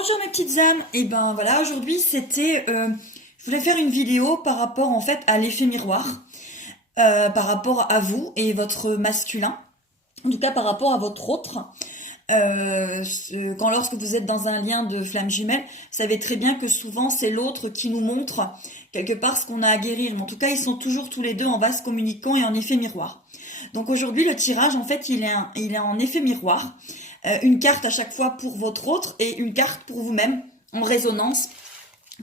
Bonjour mes petites âmes, et ben voilà, aujourd'hui je voulais faire une vidéo par rapport en fait à l'effet miroir, par rapport à vous et votre masculin, en tout cas par rapport à votre autre. Lorsque vous êtes dans un lien de flamme jumelle, vous savez très bien que souvent c'est l'autre qui nous montre quelque part ce qu'on a à guérir, mais en tout cas ils sont toujours tous les deux en vase communicant et en effet miroir. Donc aujourd'hui le tirage en fait il est en effet miroir. Une carte à chaque fois pour votre autre et une carte pour vous-même en résonance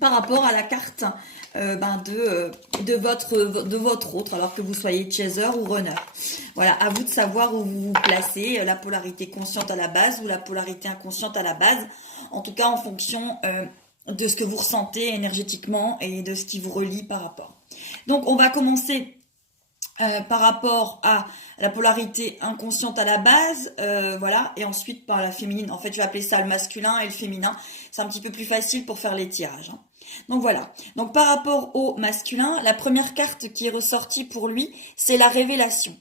par rapport à la carte de votre autre, alors que vous soyez chaser ou runner. Voilà, à vous de savoir où vous vous placez, la polarité consciente à la base ou la polarité inconsciente à la base, en tout cas en fonction de ce que vous ressentez énergétiquement et de ce qui vous relie par rapport. Donc on va commencer par rapport à la polarité inconsciente à la base, voilà, et ensuite par la féminine. En fait, je vais appeler ça le masculin et le féminin. C'est un petit peu plus facile pour faire les tirages, hein. Donc voilà. Donc par rapport au masculin, la première carte qui est ressortie pour lui, c'est la révélation.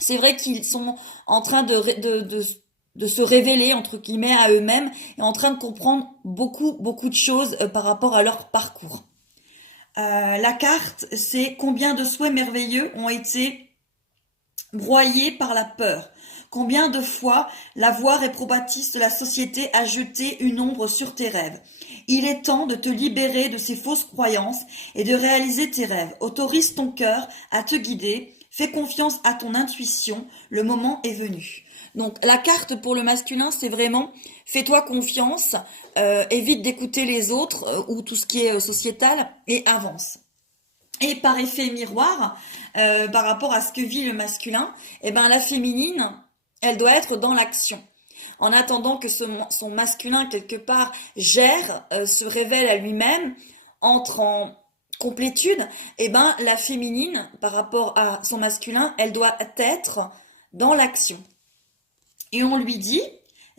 C'est vrai qu'ils sont en train de se révéler, entre guillemets, à eux-mêmes et en train de comprendre beaucoup de choses par rapport à leur parcours. La carte, c'est combien de souhaits merveilleux ont été broyés par la peur. Combien de fois la voix réprobatrice de la société a jeté une ombre sur tes rêves. Il est temps de te libérer de ces fausses croyances et de réaliser tes rêves. Autorise ton cœur à te guider. Fais confiance à ton intuition. Le moment est venu. Donc la carte pour le masculin, c'est vraiment fais-toi confiance, évite d'écouter les autres ou tout ce qui est sociétal et avance. Et par effet miroir, par rapport à ce que vit le masculin, eh ben la féminine, elle doit être dans l'action. En attendant que son masculin quelque part gère, se révèle à lui-même, entre en complétude, eh ben la féminine, par rapport à son masculin, elle doit être dans l'action. Et on lui dit,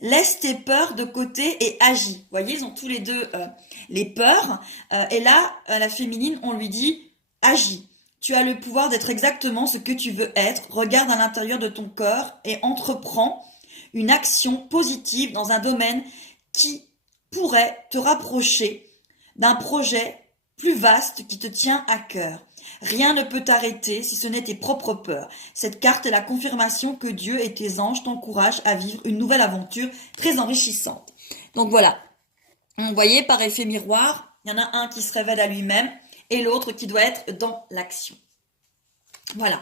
laisse tes peurs de côté et agis. Vous voyez, ils ont tous les deux les peurs. Et là, la féminine, on lui dit, agis. Tu as le pouvoir d'être exactement ce que tu veux être. Regarde à l'intérieur de ton corps et entreprends une action positive dans un domaine qui pourrait te rapprocher d'un projet plus vaste qui te tient à cœur. Rien ne peut t'arrêter si ce n'est tes propres peurs. Cette carte est la confirmation que Dieu et tes anges t'encouragent à vivre une nouvelle aventure très enrichissante. Donc voilà, vous voyez, par effet miroir, il y en a un qui se révèle à lui-même et l'autre qui doit être dans l'action. Voilà.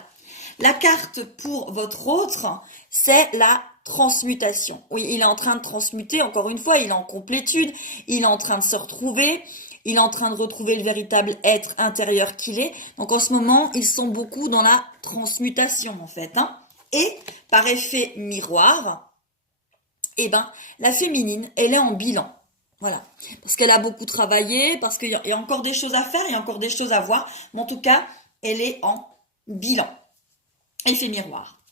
La carte pour votre autre, c'est la transmutation. Oui, il est en train de transmuter, encore une fois, il est en complétude, il est en train de se retrouver, il est en train de retrouver le véritable être intérieur qu'il est. Donc en ce moment, ils sont beaucoup dans la transmutation en fait, hein. Et par effet miroir, eh ben, la féminine, elle est en bilan. Voilà. Parce qu'elle a beaucoup travaillé, parce qu'il y a encore des choses à faire, il y a encore des choses à voir. Mais en tout cas, elle est en bilan. Effet miroir.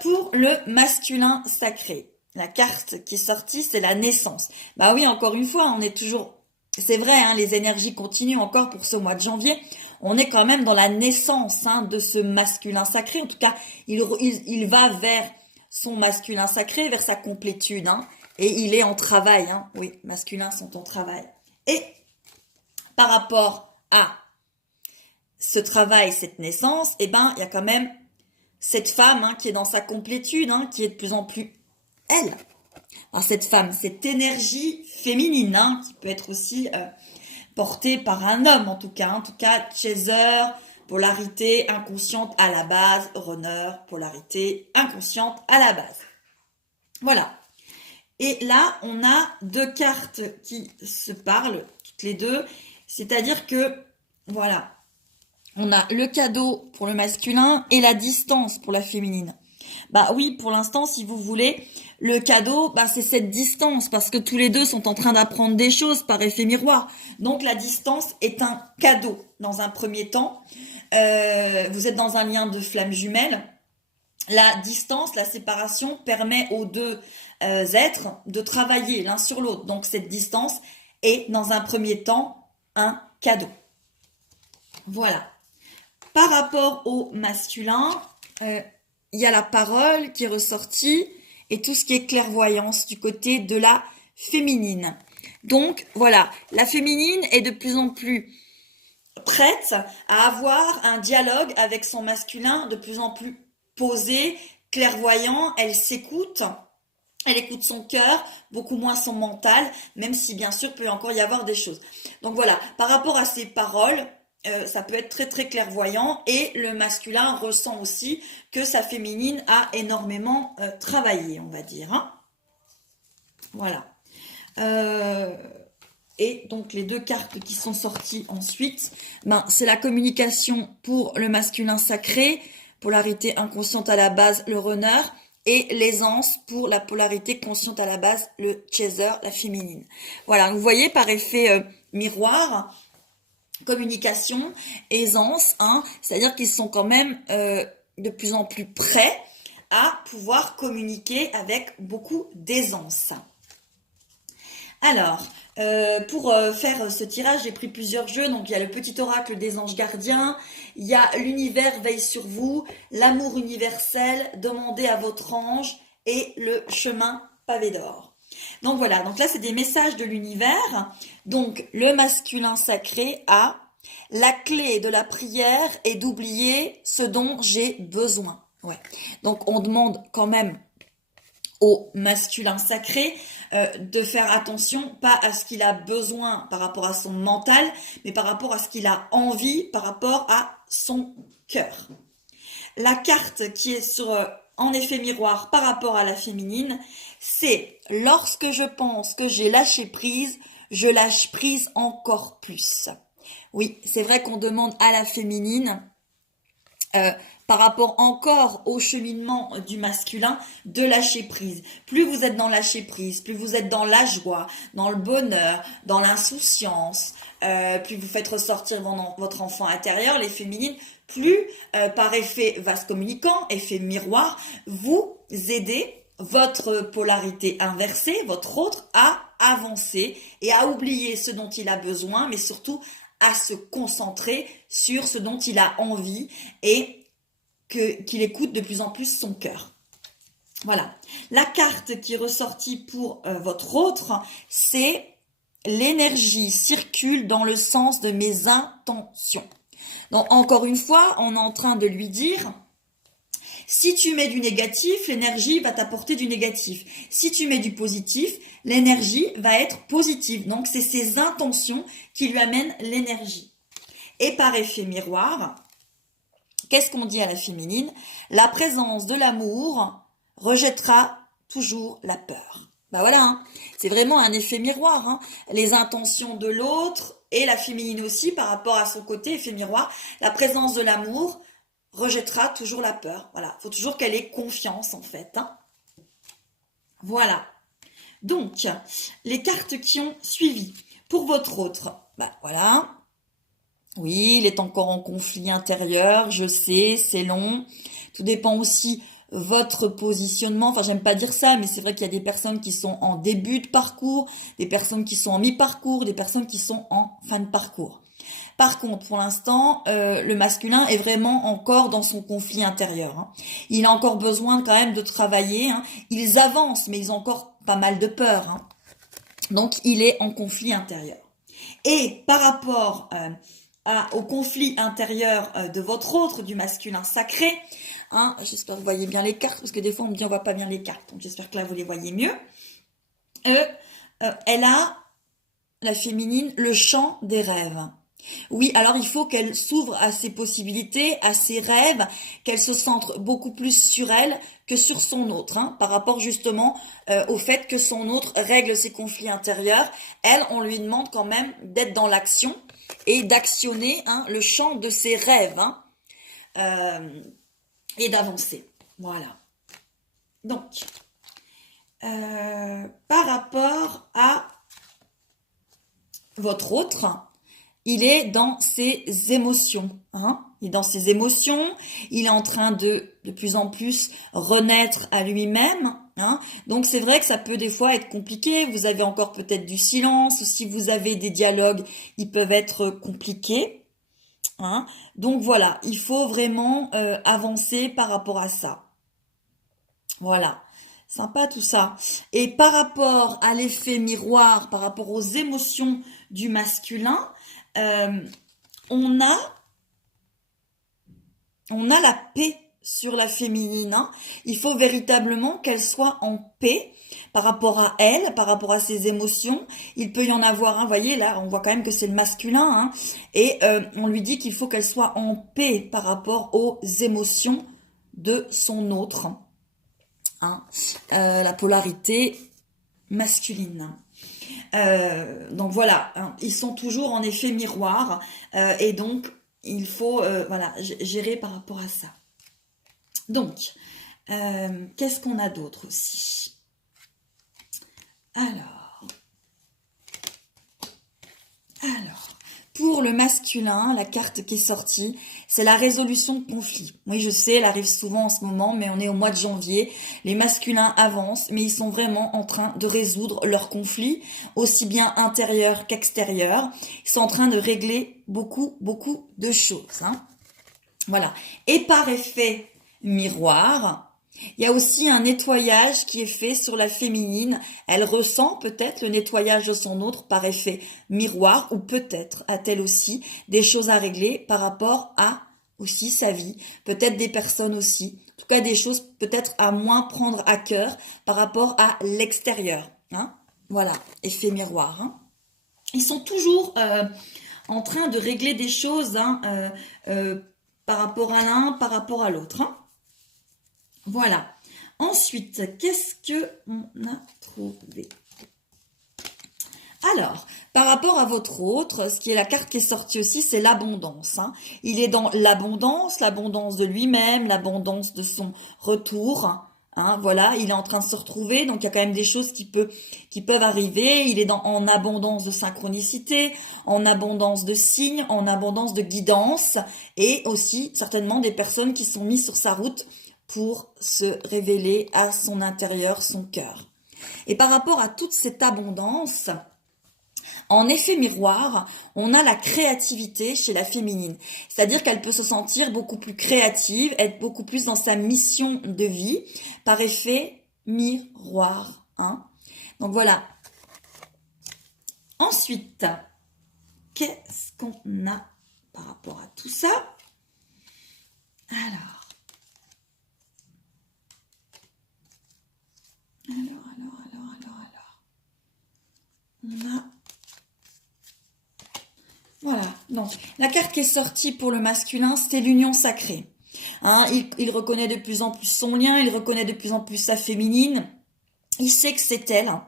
Pour le masculin sacré, la carte qui est sortie, c'est la naissance. Bah oui, encore une fois, on est toujours... C'est vrai, hein, les énergies continuent encore pour ce mois de janvier. On est quand même dans la naissance, hein, de ce masculin sacré. En tout cas, il va vers son masculin sacré, vers sa complétude, hein, et il est en travail. Hein. Oui, masculins sont en travail. Et par rapport à ce travail, cette naissance, eh ben, il y a quand même cette femme, hein, qui est dans sa complétude, hein, qui est de plus en plus elle. Alors, cette femme, cette énergie féminine, hein, qui peut être aussi portée par un homme en tout cas, chaser, polarité inconsciente à la base, runner, polarité inconsciente à la base. Voilà. Et là, on a deux cartes qui se parlent, toutes les deux, c'est-à-dire que, voilà, on a le cadeau pour le masculin et la distance pour la féminine. Bah oui, pour l'instant, si vous voulez, le cadeau, bah c'est cette distance, parce que tous les deux sont en train d'apprendre des choses par effet miroir. Donc la distance est un cadeau dans un premier temps. Vous êtes dans un lien de flamme jumelle. La distance, la séparation permet aux deux êtres de travailler l'un sur l'autre. Donc cette distance est dans un premier temps un cadeau. Voilà. Par rapport au masculin, il y a la parole qui est ressortie et tout ce qui est clairvoyance du côté de la féminine. Donc voilà, la féminine est de plus en plus prête à avoir un dialogue avec son masculin de plus en plus posé, clairvoyant, elle s'écoute. Elle écoute son cœur, beaucoup moins son mental, même si bien sûr peut encore y avoir des choses. Donc voilà, par rapport à ces paroles, ça peut être très très clairvoyant et le masculin ressent aussi que sa féminine a énormément travaillé, on va dire. Hein. Voilà. Et donc les deux cartes qui sont sorties ensuite, c'est la communication pour le masculin sacré, polarité inconsciente à la base, le runner, et l'aisance pour la polarité consciente à la base, le chaser, la féminine. Voilà, vous voyez par effet miroir, communication, aisance, hein, c'est-à-dire qu'ils sont quand même de plus en plus prêts à pouvoir communiquer avec beaucoup d'aisance. Alors, pour faire ce tirage, j'ai pris plusieurs jeux. Donc, il y a le petit oracle des anges gardiens, il y a l'univers veille sur vous, l'amour universel, demandez à votre ange et le chemin pavé d'or. Donc voilà, donc là, c'est des messages de l'univers. Donc, le masculin sacré a la clé de la prière est d'oublier ce dont j'ai besoin. Ouais. Donc, on demande quand même au masculin sacré de faire attention, pas à ce qu'il a besoin par rapport à son mental, mais par rapport à ce qu'il a envie par rapport à son cœur. La carte qui est sur en effet miroir par rapport à la féminine, c'est lorsque je pense que j'ai lâché prise, je lâche prise encore plus. Oui, c'est vrai qu'on demande à la féminine par rapport encore au cheminement du masculin, de lâcher prise. Plus vous êtes dans lâcher prise, plus vous êtes dans la joie, dans le bonheur, dans l'insouciance, plus vous faites ressortir votre enfant intérieur, les féminines, plus par effet vase communicant, effet miroir, vous aidez votre polarité inversée, votre autre, à avancer et à oublier ce dont il a besoin, mais surtout à se concentrer sur ce dont il a envie et qu'il écoute de plus en plus son cœur. Voilà. La carte qui est ressortie pour votre autre, c'est l'énergie circule dans le sens de mes intentions. Donc encore une fois, on est en train de lui dire, si tu mets du négatif, l'énergie va t'apporter du négatif. Si tu mets du positif, l'énergie va être positive. Donc c'est ses intentions qui lui amènent l'énergie. Et par effet miroir, qu'est-ce qu'on dit à la féminine? La présence de l'amour rejettera toujours la peur. Ben voilà, hein. C'est vraiment un effet miroir. Hein. Les intentions de l'autre et la féminine aussi par rapport à son côté effet miroir. La présence de l'amour rejettera toujours la peur. Voilà, il faut toujours qu'elle ait confiance en fait. Hein. Voilà. Donc, les cartes qui ont suivi. Pour votre autre, ben voilà. Oui, il est encore en conflit intérieur, je sais, c'est long. Tout dépend aussi votre positionnement. Enfin, j'aime pas dire ça, mais c'est vrai qu'il y a des personnes qui sont en début de parcours, des personnes qui sont en mi-parcours, des personnes qui sont en fin de parcours. Par contre, pour l'instant, le masculin est vraiment encore dans son conflit intérieur. Hein. Il a encore besoin quand même de travailler. Hein. Ils avancent, mais ils ont encore pas mal de peur. Hein. Donc, il est en conflit intérieur. Et par rapport au conflit intérieur de votre autre, du masculin sacré, hein, j'espère que vous voyez bien les cartes, parce que des fois on me dit on voit pas bien les cartes, donc j'espère que là vous les voyez mieux. Elle a, la féminine, le champ des rêves. Oui, alors il faut qu'elle s'ouvre à ses possibilités, à ses rêves, qu'elle se centre beaucoup plus sur elle que sur son autre, hein, par rapport justement au fait que son autre règle ses conflits intérieurs. Elle, on lui demande quand même d'être dans l'action et d'actionner hein, le champ de ses rêves hein, et d'avancer. Voilà. Donc, par rapport à votre autre, il est dans ses émotions. Hein. Il est dans ses émotions, il est en train de plus en plus renaître à lui-même. Hein. Donc c'est vrai que ça peut des fois être compliqué. Vous avez encore peut-être du silence. Si vous avez des dialogues, ils peuvent être compliqués. Hein. Donc voilà, il faut vraiment avancer par rapport à ça. Voilà. Sympa tout ça. Et par rapport à l'effet miroir, par rapport aux émotions du masculin, euh, on a, on a la paix sur la féminine, hein. Il faut véritablement qu'elle soit en paix par rapport à elle, par rapport à ses émotions. Il peut y en avoir un, vous voyez, là, on voit quand même que c'est le masculin, hein, et on lui dit qu'il faut qu'elle soit en paix par rapport aux émotions de son autre, hein. La polarité masculine. Donc voilà, hein, ils sont toujours en effet miroir, et donc il faut voilà, gérer par rapport à ça. Donc, qu'est-ce qu'on a d'autre aussi? Alors, pour le masculin, la carte qui est sortie, c'est la résolution de conflits. Oui, je sais, elle arrive souvent en ce moment, mais on est au mois de janvier. Les masculins avancent, mais ils sont vraiment en train de résoudre leurs conflits, aussi bien intérieurs qu'extérieurs. Ils sont en train de régler beaucoup, beaucoup de choses, hein. Voilà. Et par effet miroir, il y a aussi un nettoyage qui est fait sur la féminine. Elle ressent peut-être le nettoyage de son autre par effet miroir, ou peut-être a-t-elle aussi des choses à régler par rapport à aussi sa vie, peut-être des personnes aussi, en tout cas des choses peut-être à moins prendre à cœur par rapport à l'extérieur, hein. Voilà, effet miroir, hein. Ils sont toujours en train de régler des choses, hein, par rapport à l'un, par rapport à l'autre, hein. Voilà. Ensuite, qu'est-ce que on a trouvé? Alors, par rapport à votre autre, ce qui est la carte qui est sortie aussi, c'est l'abondance, hein. Il est dans l'abondance de lui-même, l'abondance de son retour, hein. Voilà, il est en train de se retrouver, donc il y a quand même des choses qui peuvent arriver. Il est en abondance de synchronicité, en abondance de signes, en abondance de guidance, et aussi certainement des personnes qui sont mises sur sa route pour se révéler à son intérieur, son cœur. Et par rapport à toute cette abondance, en effet miroir, on a la créativité chez la féminine. C'est-à-dire qu'elle peut se sentir beaucoup plus créative, être beaucoup plus dans sa mission de vie, par effet miroir, hein. Donc voilà. Ensuite, qu'est-ce qu'on a par rapport à tout ça? Alors, on a... Voilà, donc la carte qui est sortie pour le masculin, c'était l'union sacrée, hein. Il reconnaît de plus en plus son lien, il reconnaît de plus en plus sa féminine, il sait que c'est elle, hein.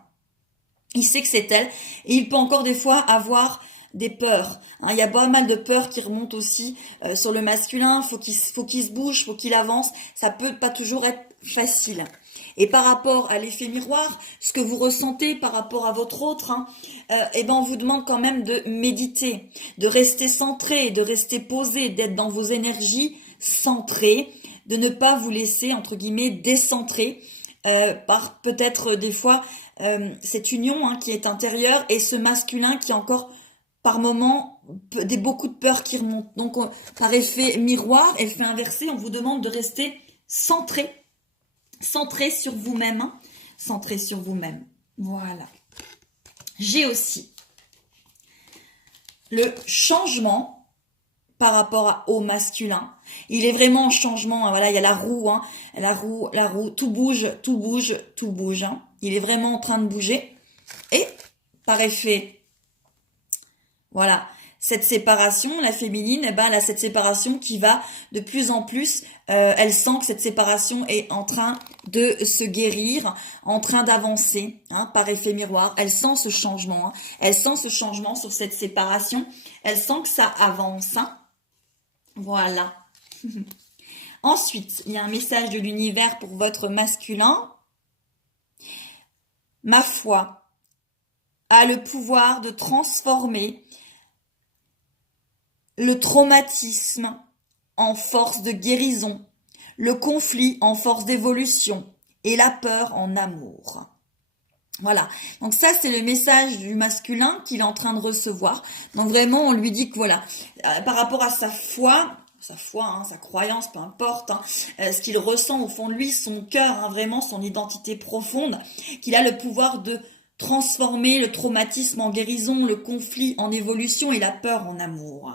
Il sait que c'est elle, et il peut encore des fois avoir des peurs, hein. Il y a pas mal de peurs qui remontent aussi sur le masculin. Faut qu'il se bouge, faut qu'il avance, ça peut pas toujours être facile. Et par rapport à l'effet miroir, ce que vous ressentez par rapport à votre autre, hein, eh ben on vous demande quand même de méditer, de rester centré, de rester posé, d'être dans vos énergies centrées, de ne pas vous laisser entre guillemets décentrer par peut-être des fois cette union, hein, qui est intérieure, et ce masculin qui est encore par moment beaucoup de peurs qui remontent. Donc par effet miroir, effet inversé, on vous demande de rester centré sur vous-même, hein, centré sur vous-même. Voilà. J'ai aussi le changement par rapport au masculin. Il est vraiment en changement, hein. Voilà, il y a la roue, hein, la roue, tout bouge, hein. Il est vraiment en train de bouger. Et par effet, voilà, cette séparation, la féminine, eh ben, elle a cette séparation qui va de plus en plus, elle sent que cette séparation est en train de se guérir, en train d'avancer, hein, par effet miroir. Elle sent ce changement, hein. Elle sent ce changement sur cette séparation. Elle sent que ça avance, hein. Voilà. Ensuite, il y a un message de l'univers pour votre masculin. Ma foi a le pouvoir de transformer le traumatisme en force de guérison, le conflit en force d'évolution et la peur en amour. Voilà, donc ça c'est le message du masculin qu'il est en train de recevoir. Donc vraiment on lui dit que voilà, par rapport à sa foi, sa foi, hein, sa croyance, peu importe, hein, ce qu'il ressent au fond de lui, son cœur, hein, vraiment son identité profonde, qu'il a le pouvoir de transformer le traumatisme en guérison, le conflit en évolution et la peur en amour.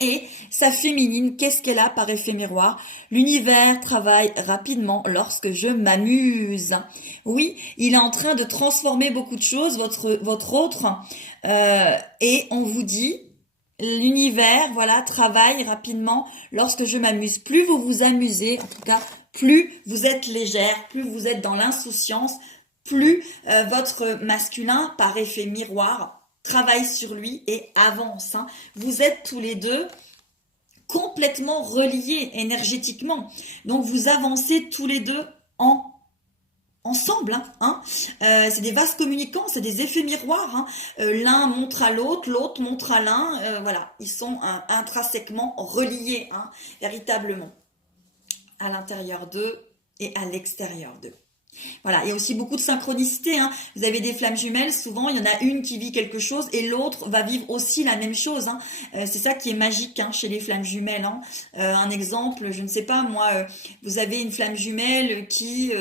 Et sa féminine, qu'est-ce qu'elle a par effet miroir? L'univers travaille rapidement lorsque je m'amuse. Oui, il est en train de transformer beaucoup de choses, votre autre, et on vous dit, l'univers, voilà, travaille rapidement lorsque je m'amuse. Plus vous vous amusez, en tout cas, plus vous êtes légère, plus vous êtes dans l'insouciance, plus votre masculin, par effet miroir, travaille sur lui et avance. Hein. Vous êtes tous les deux complètement reliés énergétiquement. Donc vous avancez tous les deux ensemble. Hein. C'est des vases communicants, c'est des effets miroirs. Hein. L'un montre à l'autre, l'autre montre à l'un. Voilà, ils sont intrinsèquement reliés, hein, véritablement, à l'intérieur d'eux et à l'extérieur d'eux. Voilà, il y a aussi beaucoup de synchronicité. Hein. Vous avez des flammes jumelles, souvent il y en a une qui vit quelque chose et l'autre va vivre aussi la même chose. Hein. C'est ça qui est magique, hein, chez les flammes jumelles. Hein. Un exemple, je ne sais pas, moi, vous avez une flamme jumelle qui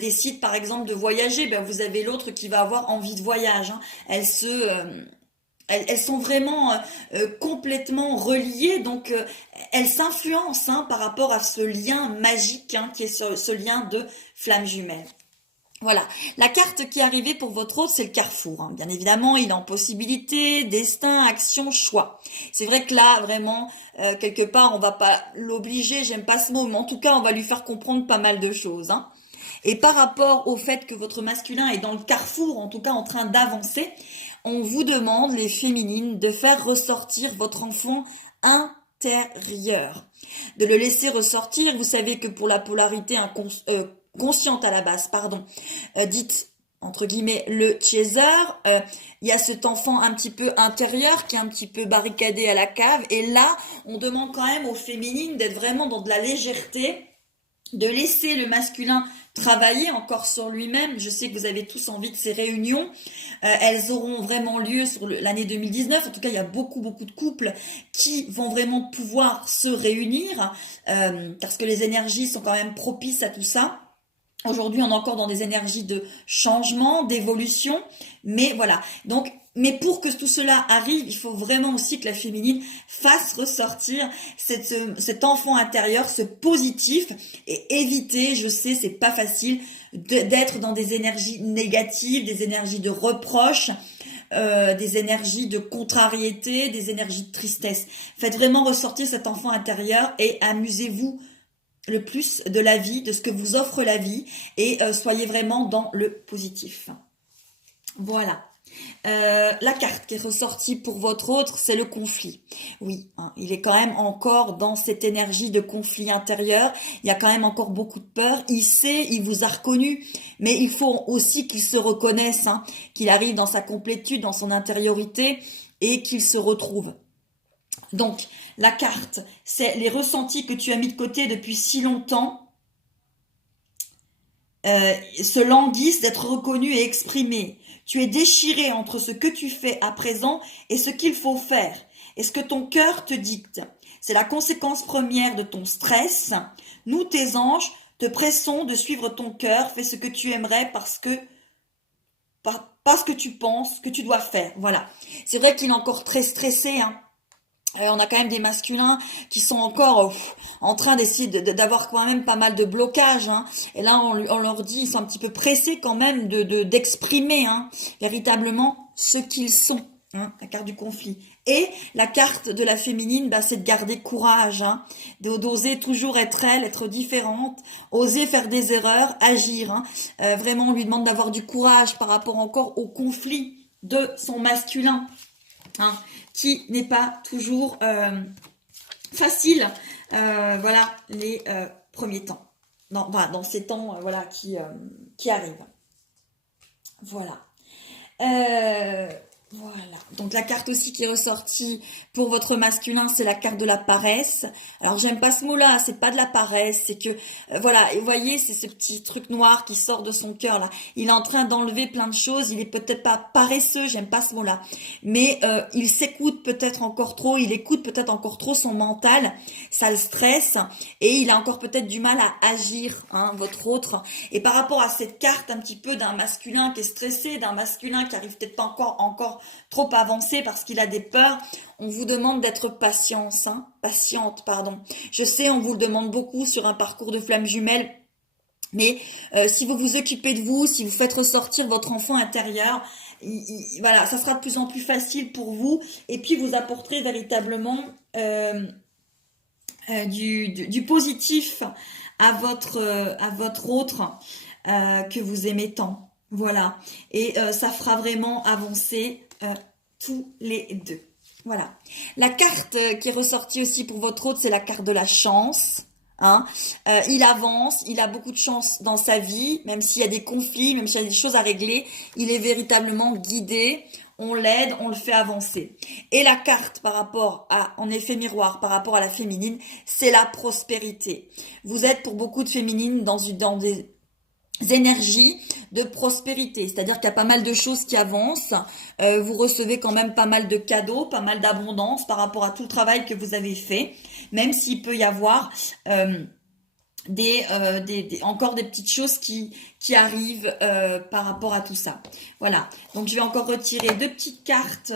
décide par exemple de voyager, ben, vous avez l'autre qui va avoir envie de voyage. Hein. Elles sont vraiment complètement reliées, donc elles s'influencent, hein, par rapport à ce lien magique, hein, qui est ce lien de flamme jumelle. Voilà, la carte qui est arrivée pour votre autre, c'est le carrefour. Hein. Bien évidemment, il est en possibilité, destin, action, choix. C'est vrai que là, vraiment, quelque part, on va pas l'obliger, j'aime pas ce mot, mais en tout cas, on va lui faire comprendre pas mal de choses. Hein. Et par rapport au fait que votre masculin est dans le carrefour, en tout cas en train d'avancer, on vous demande, les féminines, de faire ressortir votre enfant intérieur. De le laisser ressortir. Vous savez que pour la polarité consciente à la base, dite entre guillemets le chaser, il y a cet enfant un petit peu intérieur qui est un petit peu barricadé à la cave. Et là, on demande quand même aux féminines d'être vraiment dans de la légèreté, de laisser le masculin travailler encore sur lui-même. Je sais que vous avez tous envie de ces réunions. Elles auront vraiment lieu sur l'année 2019. En tout cas, il y a beaucoup de couples qui vont vraiment pouvoir se réunir parce que les énergies sont quand même propices à tout ça. Aujourd'hui, on est encore dans des énergies de changement, d'évolution, mais voilà. Donc, mais pour que tout cela arrive, il faut vraiment aussi que la féminine fasse ressortir cet enfant intérieur, ce positif, et éviter, je sais, c'est pas facile, d'être dans des énergies négatives, des énergies de reproche, des énergies de contrariété, des énergies de tristesse. Faites vraiment ressortir cet enfant intérieur et amusez-vous le plus de la vie, de ce que vous offre la vie, et soyez vraiment dans le positif. Voilà. La carte qui est ressortie pour votre autre, c'est le conflit. Oui, hein, il est quand même encore dans cette énergie de conflit intérieur. Il y a quand même encore beaucoup de peur. Il sait, il vous a reconnu, mais il faut aussi qu'il se reconnaisse, hein, qu'il arrive dans sa complétude, dans son intériorité, et qu'il se retrouve. Donc, la carte, c'est les ressentis que tu as mis de côté depuis si longtemps, se languissent d'être reconnus et exprimés. Tu es déchiré entre ce que tu fais à présent et ce qu'il faut faire, et ce que ton cœur te dicte. C'est la conséquence première de ton stress. Nous, tes anges, te pressons de suivre ton cœur. Fais ce que tu aimerais parce que tu penses que tu dois faire. Voilà. C'est vrai qu'il est encore très stressé, hein. On a quand même des masculins qui sont encore en train d'essayer d'avoir quand même pas mal de blocages. Hein. Et là, on leur dit, ils sont un petit peu pressés quand même d'exprimer, hein, véritablement ce qu'ils sont. Hein, la carte du conflit. Et la carte de la féminine, bah, c'est de garder courage, hein, d'oser toujours être elle, être différente, oser faire des erreurs, agir. Hein. Vraiment, on lui demande d'avoir du courage par rapport encore au conflit de son masculin. Hein, qui n'est pas toujours facile, voilà, les premiers temps, dans ces temps, voilà, qui arrivent. Voilà. Voilà. Donc la carte aussi qui est ressortie pour votre masculin, c'est la carte de la paresse. Alors j'aime pas ce mot-là, c'est pas de la paresse, c'est que voilà, et vous voyez, c'est ce petit truc noir qui sort de son cœur là. Il est en train d'enlever plein de choses, il est peut-être pas paresseux, j'aime pas ce mot-là. Mais il s'écoute peut-être encore trop, il écoute peut-être encore trop son mental, ça le stresse et il a encore peut-être du mal à agir, hein, votre autre. Et par rapport à cette carte un petit peu d'un masculin qui est stressé, d'un masculin qui arrive peut-être pas encore trop avancé parce qu'il a des peurs, on vous demande d'être patiente, pardon. Je sais, on vous le demande beaucoup sur un parcours de flamme jumelle, mais si vous vous occupez de vous, si vous faites ressortir votre enfant intérieur, voilà, ça sera de plus en plus facile pour vous, et puis vous apporterez véritablement du positif à votre autre que vous aimez tant. Voilà, et ça fera vraiment avancer tous les deux. Voilà. La carte qui est ressortie aussi pour votre hôte, c'est la carte de la chance. Hein. Il avance, il a beaucoup de chance dans sa vie, même s'il y a des conflits, même s'il y a des choses à régler, il est véritablement guidé, on l'aide, on le fait avancer. Et la carte par rapport à, en effet miroir, par rapport à la féminine, c'est la prospérité. Vous êtes pour beaucoup de féminines dans des énergies de prospérité, c'est-à-dire qu'il y a pas mal de choses qui avancent, vous recevez quand même pas mal de cadeaux, pas mal d'abondance par rapport à tout le travail que vous avez fait, même s'il peut y avoir encore des petites choses qui arrivent par rapport à tout ça. Voilà, donc je vais encore retirer deux petites cartes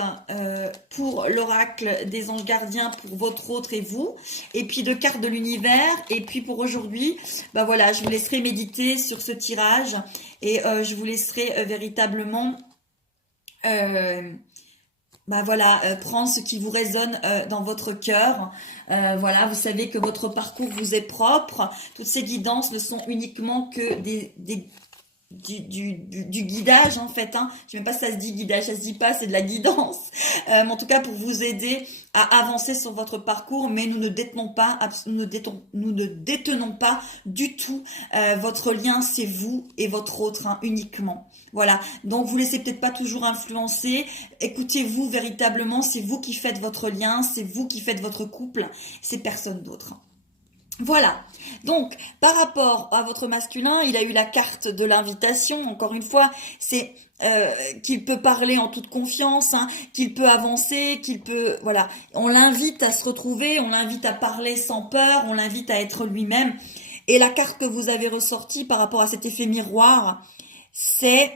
pour l'oracle des anges gardiens pour votre autre et vous, et puis deux cartes de l'univers, et puis pour aujourd'hui, bah voilà, je vous laisserai méditer sur ce tirage, et je vous laisserai véritablement bah voilà, prendre ce qui vous résonne dans votre cœur. Voilà, vous savez que votre parcours vous est propre. Toutes ces guidances ne sont uniquement que du guidage en fait. Hein. Je sais même pas si ça se dit guidage, ça se dit pas, c'est de la guidance. Mais en tout cas pour vous aider à avancer sur votre parcours, mais nous ne détenons pas, nous ne détenons pas du tout votre lien, c'est vous et votre autre hein, uniquement. Voilà, donc vous laissez peut-être pas toujours influencer, écoutez-vous véritablement, c'est vous qui faites votre lien, c'est vous qui faites votre couple, c'est personne d'autre. Voilà, donc par rapport à votre masculin, il a eu la carte de l'invitation, encore une fois, c'est qu'il peut parler en toute confiance, hein, qu'il peut avancer, qu'il peut, voilà, on l'invite à se retrouver, on l'invite à parler sans peur, on l'invite à être lui-même. Et la carte que vous avez ressortie par rapport à cet effet miroir, c'est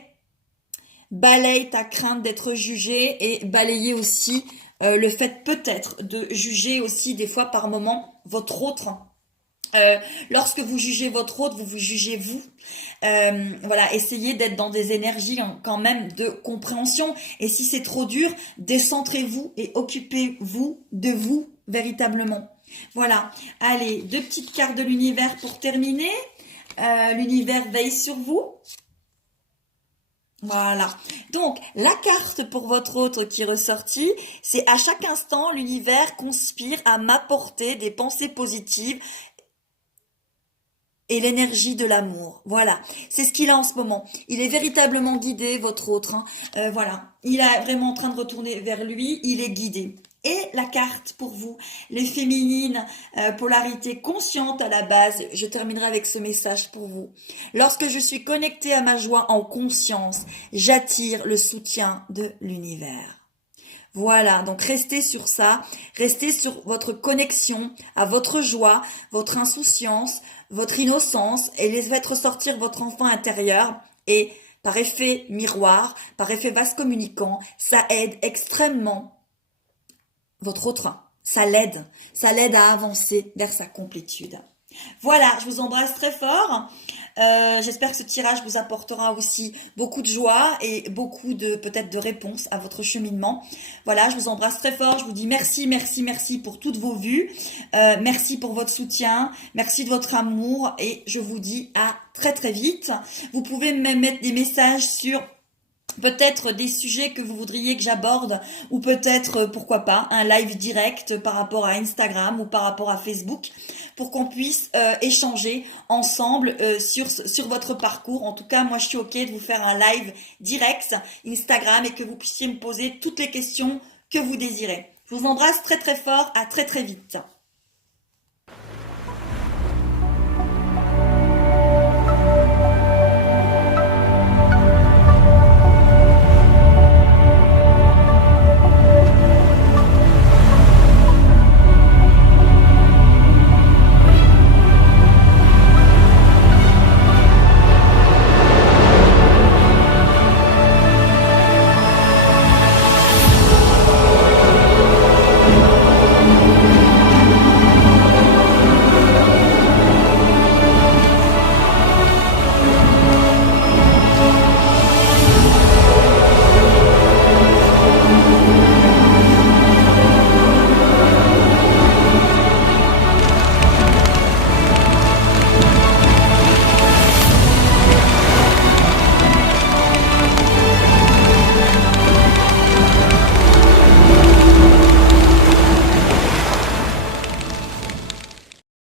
balaye ta crainte d'être jugé et balayer aussi le fait peut-être de juger aussi des fois par moment votre autre. Lorsque vous jugez votre autre, vous vous jugez vous. Voilà, essayez d'être dans des énergies quand même de compréhension. Et si c'est trop dur, décentrez-vous et occupez-vous de vous véritablement. Voilà, allez, deux petites cartes de l'univers pour terminer. L'univers veille sur vous. Voilà. Donc, la carte pour votre autre qui est ressortie, c'est à chaque instant, l'univers conspire à m'apporter des pensées positives et l'énergie de l'amour. Voilà, c'est ce qu'il a en ce moment. Il est véritablement guidé, votre autre. Hein. Voilà, il est vraiment en train de retourner vers lui, il est guidé. Et la carte pour vous, les féminines, polarité consciente à la base, je terminerai avec ce message pour vous. Lorsque je suis connectée à ma joie en conscience, j'attire le soutien de l'univers. Voilà, donc restez sur ça, restez sur votre connexion à votre joie, votre insouciance, votre innocence et faites ressortir votre enfant intérieur et par effet miroir, par effet vase communicant, ça aide extrêmement votre autre, ça l'aide à avancer vers sa complétude. Voilà, je vous embrasse très fort. J'espère que ce tirage vous apportera aussi beaucoup de joie et beaucoup de peut-être de réponses à votre cheminement. Voilà, je vous embrasse très fort. Je vous dis merci, merci, merci pour toutes vos vues. Merci pour votre soutien. Merci de votre amour et je vous dis à très très vite. Vous pouvez même mettre des messages sur peut-être des sujets que vous voudriez que j'aborde, ou peut-être, pourquoi pas, un live direct par rapport à Instagram ou par rapport à Facebook, pour qu'on puisse échanger ensemble sur votre parcours. En tout cas, moi, je suis OK de vous faire un live direct Instagram et que vous puissiez me poser toutes les questions que vous désirez. Je vous embrasse très très fort, à très très vite.